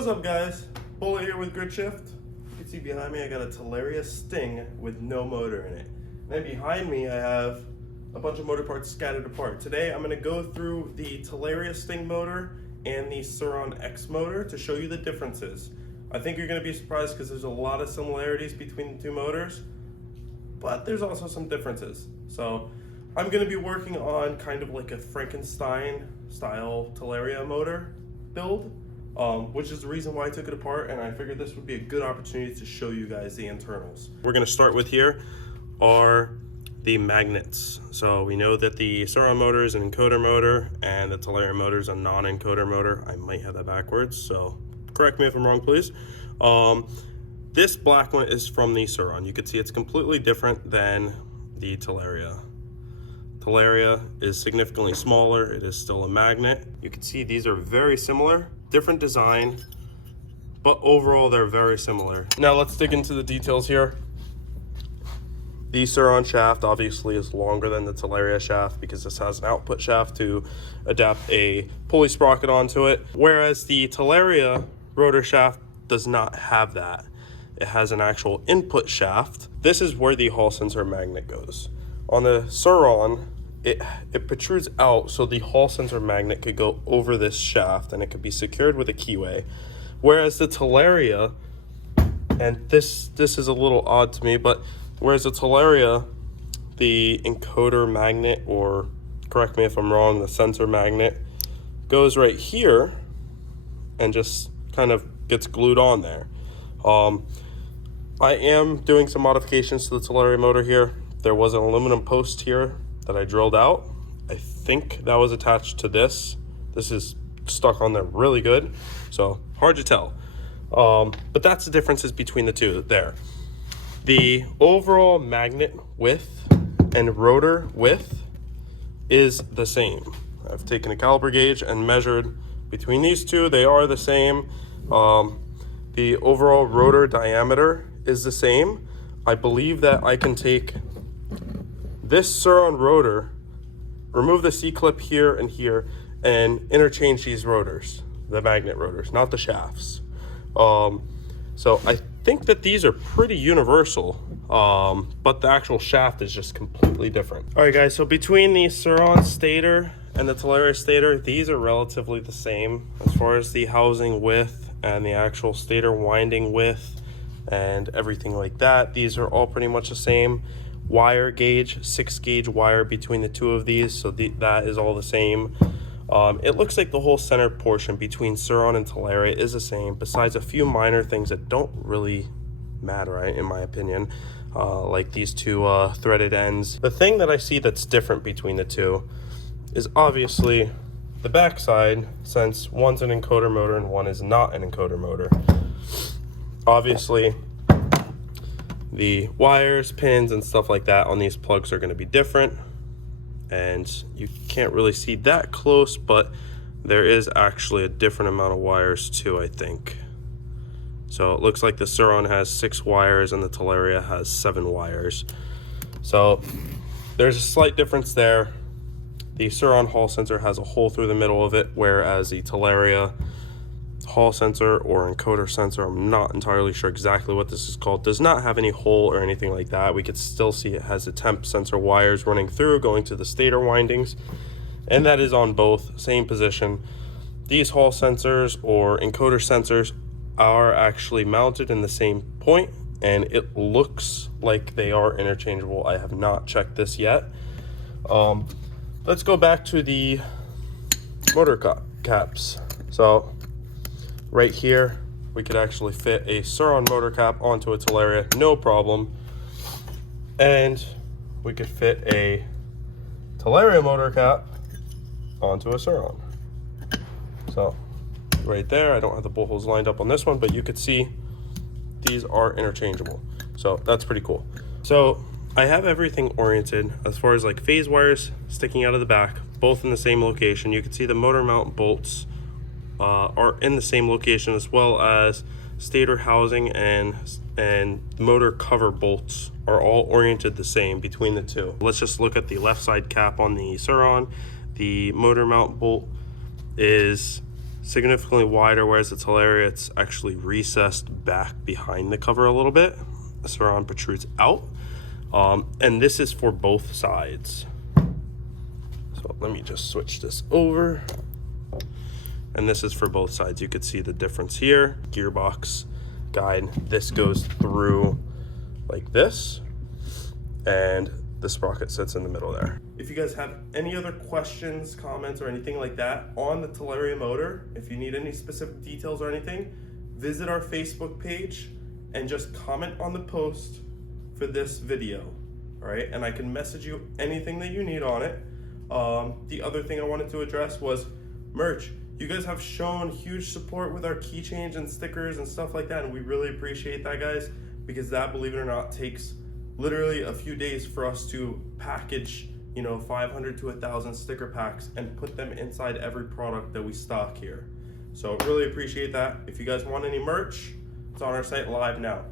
What's up, guys? Bullet here with GritShift. You can see behind me I got a Talaria Sting with no motor in it. And then behind me I have a bunch of motor parts scattered apart. Today I'm going to go through the Talaria Sting motor and the Sur Ron X motor to show you the differences. I think you're going to be surprised because there's a lot of similarities between the two motors, but there's also some differences. So I'm going to be working on kind of like a Frankenstein style Talaria motor build, which is the reason why I took it apart, and I figured this would be a good opportunity to show you guys the internals. We're going to start with here are the magnets. So we know that the Sur Ron motor is an encoder motor and the Talaria motor is a non-encoder motor. I might have that backwards, so correct me if I'm wrong, please. This black one is from the Sur Ron. You can see it's completely different than the Talaria. Talaria is significantly smaller. It is still a magnet. You can see these are very similar, different design, but overall they're very similar. Now let's dig into the details here. The Sur Ron shaft obviously is longer than the Talaria shaft because this has an output shaft to adapt a pulley sprocket onto it, whereas the Talaria rotor shaft does not have that. It has an actual input shaft. This is where the Hall sensor magnet goes. On the Sur Ron, it protrudes out so the Hall sensor magnet could go over this shaft and it could be secured with a keyway. Whereas the Talaria, and this is a little odd to me, but whereas the Talaria, the encoder magnet, or correct me if I'm wrong, the sensor magnet goes right here and just kind of gets glued on there. I am doing some modifications to the Talaria motor here. There was an aluminum post here that I drilled out. I think that was attached to this. This is stuck on there really good, so hard to tell. But that's the differences between the two there. The overall magnet width and rotor width is the same. I've taken a caliper gauge and measured between these two. They are the same. The overall rotor diameter is the same. I believe that I can take this Sur Ron rotor, remove the C-clip here and here, and interchange these rotors, the magnet rotors, not the shafts. So I think that these are pretty universal, but the actual shaft is just completely different. All right, guys, so between the Sur Ron Stator and the Talaria Stator, these are relatively the same as far as the housing width and the actual stator winding width and everything like that. These are all pretty much the same. Wire gauge, 6 gauge wire between the two of these, so that is all the same. It looks like the whole center portion between Sur Ron and Talaria is the same, besides a few minor things that don't really matter, in my opinion, like these two threaded ends. The thing that I see that's different between the two is obviously the backside, since one's an encoder motor and one is not an encoder motor. Obviously, the wires, pins, and stuff like that on these plugs are going to be different, and you can't really see that close, but there is actually a different amount of wires too, I think. So it looks like the Sur Ron has 6 wires and the Talaria has 7 wires. So there's a slight difference there. The Sur Ron Hall sensor has a hole through the middle of it, whereas the Talaria Hall sensor or encoder sensor, I'm not entirely sure exactly what this is called, does not have any hole or anything like that. We could still see it has the temp sensor wires running through going to the stator windings, and that is on both, same position. These Hall sensors or encoder sensors are actually mounted in the same point, and it looks like they are interchangeable. I have not checked this yet. Let's go back to the motor caps. So right here, we could actually fit a Sur Ron motor cap onto a Talaria, no problem. And we could fit a Talaria motor cap onto a Sur Ron. So right there, I don't have the bolt holes lined up on this one, but you could see these are interchangeable. So that's pretty cool. So I have everything oriented as far as like phase wires sticking out of the back, both in the same location. You can see the motor mount bolts are in the same location, as well as stator housing and motor cover bolts are all oriented the same between the two. Let's just look at the left side cap on the Sur Ron. The motor mount bolt is significantly wider, whereas the Talaria, it's actually recessed back behind the cover a little bit. The Sur Ron protrudes out. And this is for both sides. So let me just switch this over. And this is for both sides. You could see the difference here. Gearbox guide, this goes through like this, and the sprocket sits in the middle there. If you guys have any other questions, comments, or anything like that on the Talaria motor, if you need any specific details or anything, visit our Facebook page and just comment on the post for this video, all right? And I can message you anything that you need on it. The other thing I wanted to address was merch. You guys have shown huge support with our keychains and stickers and stuff like that, and we really appreciate that, guys, because that, believe it or not, takes literally a few days for us to package, you know, 500 to 1,000 sticker packs and put them inside every product that we stock here. So really appreciate that. If you guys want any merch, it's on our site live now.